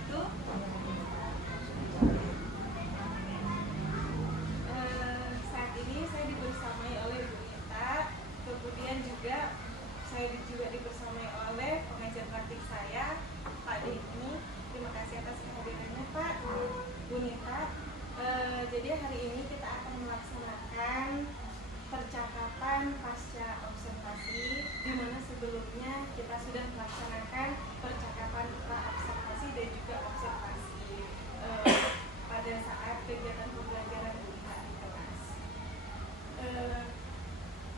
wabarakatuh. Saat ini saya dibersamai oleh Bu Nita, kemudian juga saya juga dibersamai oleh pengajar praktik saya, Pak Denny. Terima kasih atas kehadirannya Pak, Bu Nita. Jadi hari ini kita akan melaksanakan percakapan pasca observasi, di mana sebelumnya kita sudah melaksanakan percakapan pra observasi dan juga observasi pada saat kegiatan pembelajaran kita di kelas.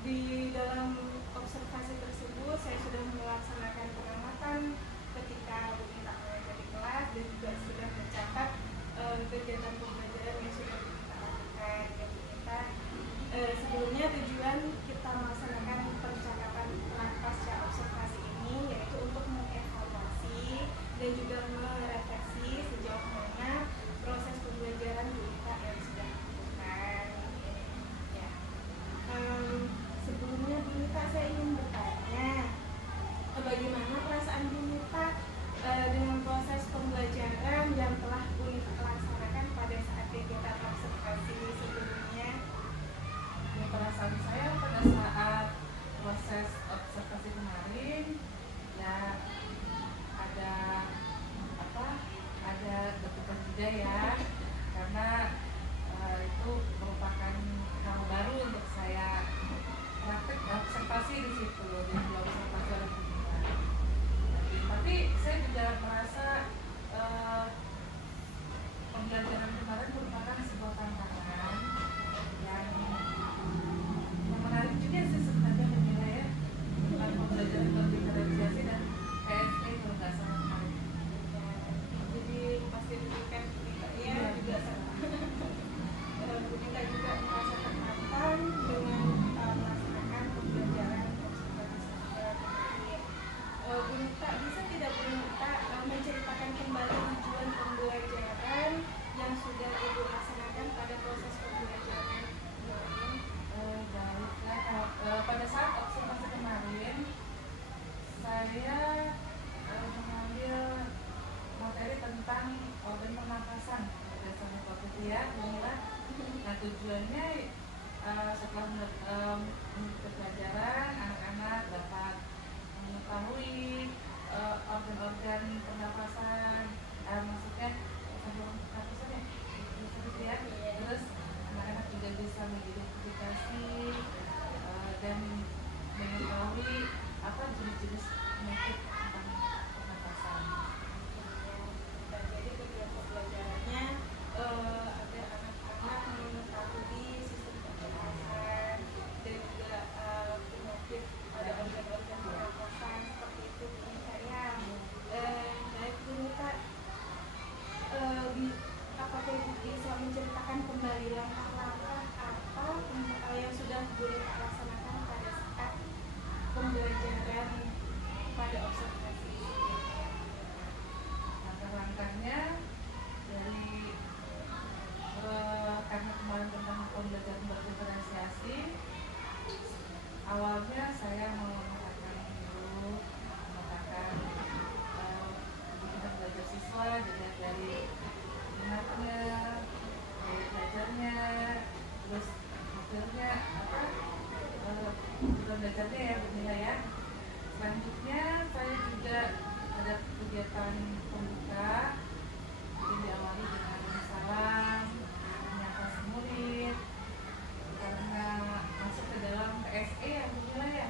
Di dalam observasi tersebut saya sudah melaksanakan pengamatan ketika kita mengajar di kelas dan juga sudah mencatat kegiatan pembelajaran yang sudah kita lakukan. Sebelumnya tujuan kita melaksanakan percakapan pasca observasi ini yaitu untuk mengevaluasi dan juga merefleksi sejauh mana proses pembelajaran kita yang sudah dilakukan. Ya. Sebelumnya Bu Nita, saya ingin bertanya, bagaimana perasaan Bu Nita dengan proses pembelajaran yang telah Bu Nita laksanakan pada saat kegiatan observasi sebelumnya? Perasaan saya pada saat proses observasi kemarin ya ada deg-degan juga ya, karena itu merupakan hal baru untuk saya praktek observasi di situ dan juga observasi oleh lingkungan. Tapi saya juga merasa pembelajaran kemarin merupakan sebuah tantangan yang menarik juga sih sebenarnya menilai ya, tentang pembelajaran berdigitalisasi dan KSP kalau nggak salah kemarin. Jadi pasti diberikan ya juga sama. Bu Nita juga merasa tertantang dengan melaksanakan pembelajaran observasi kemarin. Bu Nita, bisa tidak Bu Nita menceritakan kembali tujuan pembelajaran yang sudah Ibu laksanakan pada proses pembelajaran kemarin? Pada saat observasi kemarin saya mengambil materi tentang organ pernapasan berdasarkan COVID ya, Bunila. Nah tujuannya setelah mengikuti pelajaran, anak-anak dapat mengetahui organ-organ pernapasan, maksudnya saluran pernapasan ya, ya. Terus anak-anak juga bisa mengidentifikasi dan mengetahui apa jenis-jenis penyakit tentang pernapasan. Jadi tujuan pembelajarannya agar anak-anak mengetahui sistem pernapasan dan juga penyakit pada organ-organ pernapasan seperti itu Bu Nita ya. Baik Bu Nita, apakah Ibu bisa menceritakan kembali langkah-langkah apa yang sudah Bu Nita laksanakan pada saat pembelajaran pada observasi? Langkah-langkahnya dari karena kemarin tentang pembelajaran berdiferensiasi, awalnya saya memetakan kita belajar siswa, dilihat dari minatnya, dari belajarnya, terus hasilnya belajarnya ya bernilai ya. Selanjutnya saya juga ada kegiatan pembuka, jadi diawali dengan salam, menyapa murid, karena masuk ke dalam PSE yang bernilai ya.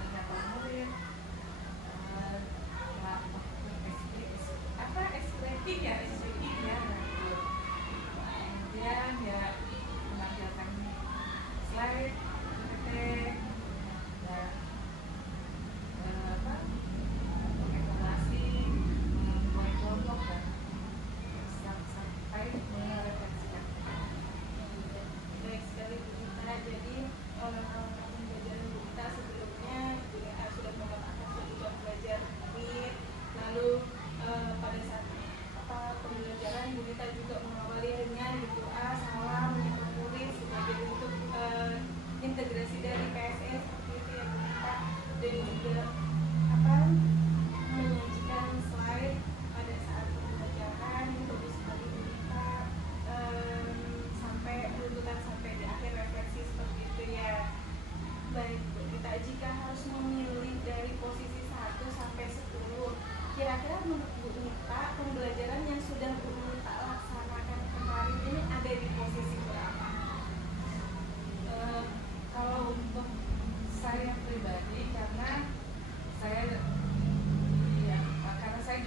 Menyapa murid, explaining ya, kemudian ya menampilkan slide, PPT dan evaluasi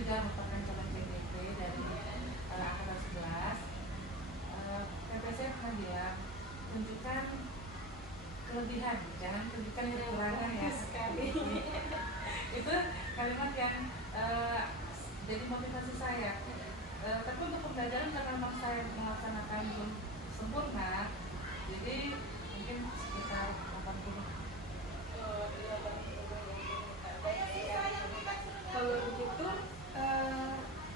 juga merupakan calon CDP dari angkatan 11. PPC pernah bilang tunjukkan kelebihan, jangan tunjukkan kekurangan ya. Sekali. Itu kalimat yang jadi motivasi saya. Tapi untuk pembelajaran karena memang saya melaksanakan belum sempurna, jadi mungkin sekitar 80. Kalau begitu,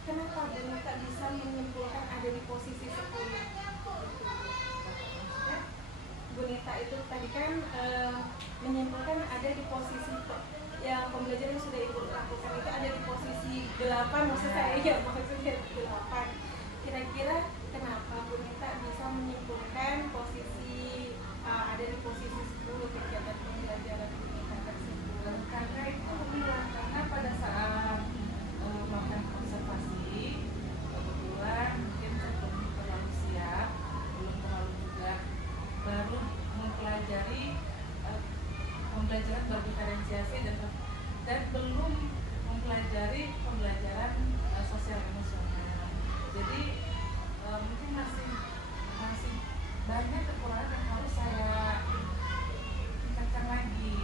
kenapa Bu tak bisa menyimpulkan ada di posisi 10? Bu Nita itu tadi kan menyimpulkan ada di posisi yang pembelajaran yang sudah Ibu lakukan itu ada di posisi 8, maksud saya ya, maksudnya 8. Kira-kira kenapa Bu Nita bisa menyimpulkan posisi ada di posisi 10 kegiatan pembelajaran Bu Nita tersebut? Karena itu bilang, karena pada saat melakukan observasi kebetulan mungkin saya belum terlalu siap, belum terlalu juga baru mempelajari pembelajaran berdiferensiasi dan belum mempelajari pembelajaran sosial emosional. Jadi mungkin masih banyak kekurangan yang harus saya tingkatkan lagi.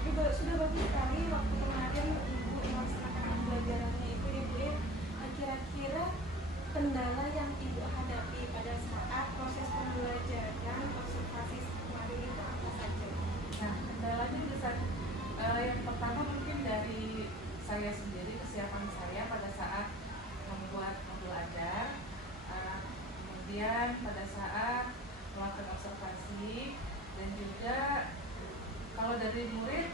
Tapi sudah bagus sekali waktu kemarin Ibu melaksanakan pembelajarannya itu Ibu kira-kira kendala yang Ibu hadapi pada saat proses pembelajaran observasi kemarin itu apa saja? Nah, kendalanya bisa yang pertama mungkin dari saya sendiri, kesiapan saya pada saat membuat modul ajar, kemudian pada saat melakukan observasi, dan juga kalau dari murid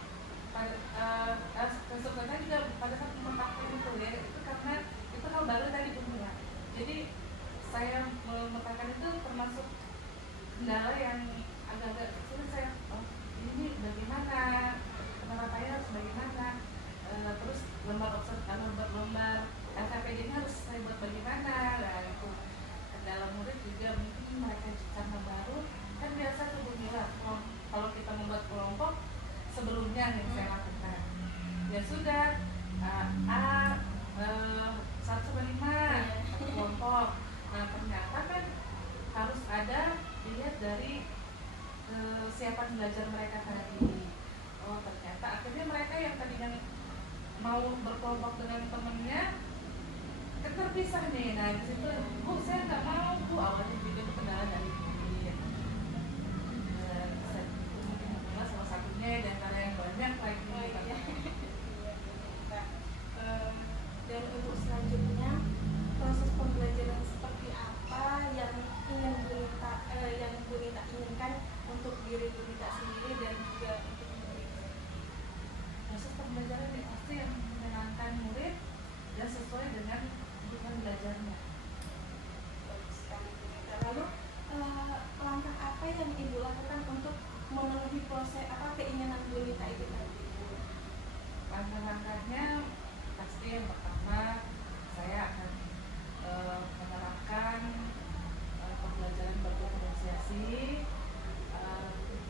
kesulitannya juga pada saat memetakan itu ya, itu karena itu hal baru tadi dunia. Jadi saya memetakan itu termasuk kendala yang agak-agak sulit. Saya ini bagaimana penerapannya, harus bagaimana, terus lembar LKPD ini harus saya buat bagaimana. Nah itu kendala murid juga, mungkin mereka karena baru kan biasa tuh bilang kalau kita membuat kelompok sebelumnya yang saya lakukan ya sudah 1/5 kelompok. Nah ternyata kan harus ada dilihat dari kesiapan belajar mereka tadi. Oh ternyata akhirnya mereka yang tadinya mau berkelompok dengan temennya terpisah nih. Nah di situ Bu saya nggak mau Bu, awalnya juga itu kendala dari murid. Itu mungkin salah satunya dan antara yang banyak lagi. Dan untuk selanjutnya proses pembelajaran seperti apa yang ingin Bu Nita inginkan untuk diri Bu Nita sendiri dan juga untuk murid? Proses pembelajaran yang pasti yang menyenangkan murid dan sesuai dengan kebutuhan belajarnya. Lalu langkah apa yang Ibu lakukan untuk memenuhi proses keinginan Bu Nita itu tadi? Langkah-langkahnya pasti yang pertama saya akan menerapkan pembelajaran berdiferensiasi,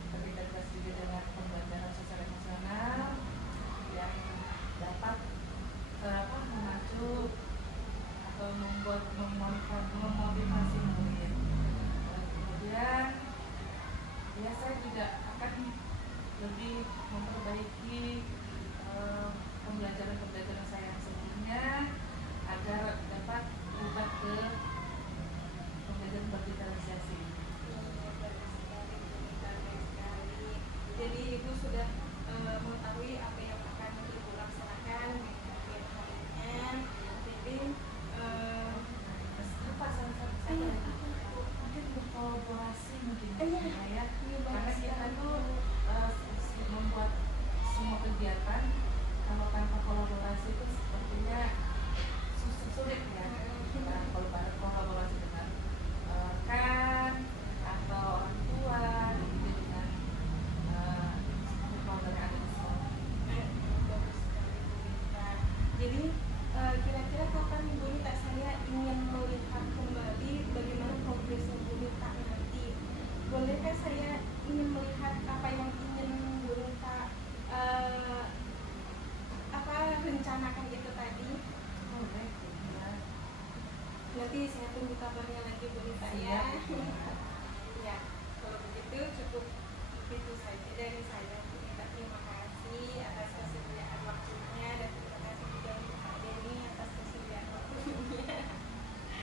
terintegrasi juga dengan pembelajaran sosial emosional yang dapat memacu atau memotivasi murid. Kemudian ya saya juga akan lebih memperbaiki pembelajaran saya yang sebelumnya agar dapat berubah ke pembelajaran berdiferensiasi. Jadi Ibu sudah mengetahui apa yang akan Ibu laksanakan di kemudian harinya. Jadi mungkin berkolaborasi mungkin ya, karena kita tuh membuat semua kegiatan kalau tanpa kolaborasi itu sepertinya sulit ya. Kalau kolaborasi dengan rekan atau orang tua gitu, dengan stakeholder yang ada di sekolah. Jadi kira-kira kapan Bu Nita saya ingin melihat kembali bagaimana progresnya Bu Nita nanti? Bolehkah saya ingin melihat apa yang ingin Bu Nita rencana Nanti saya tunggu kabarnya lagi Bu Rita ya. Ya, kalau begitu cukup itu saja dari saya.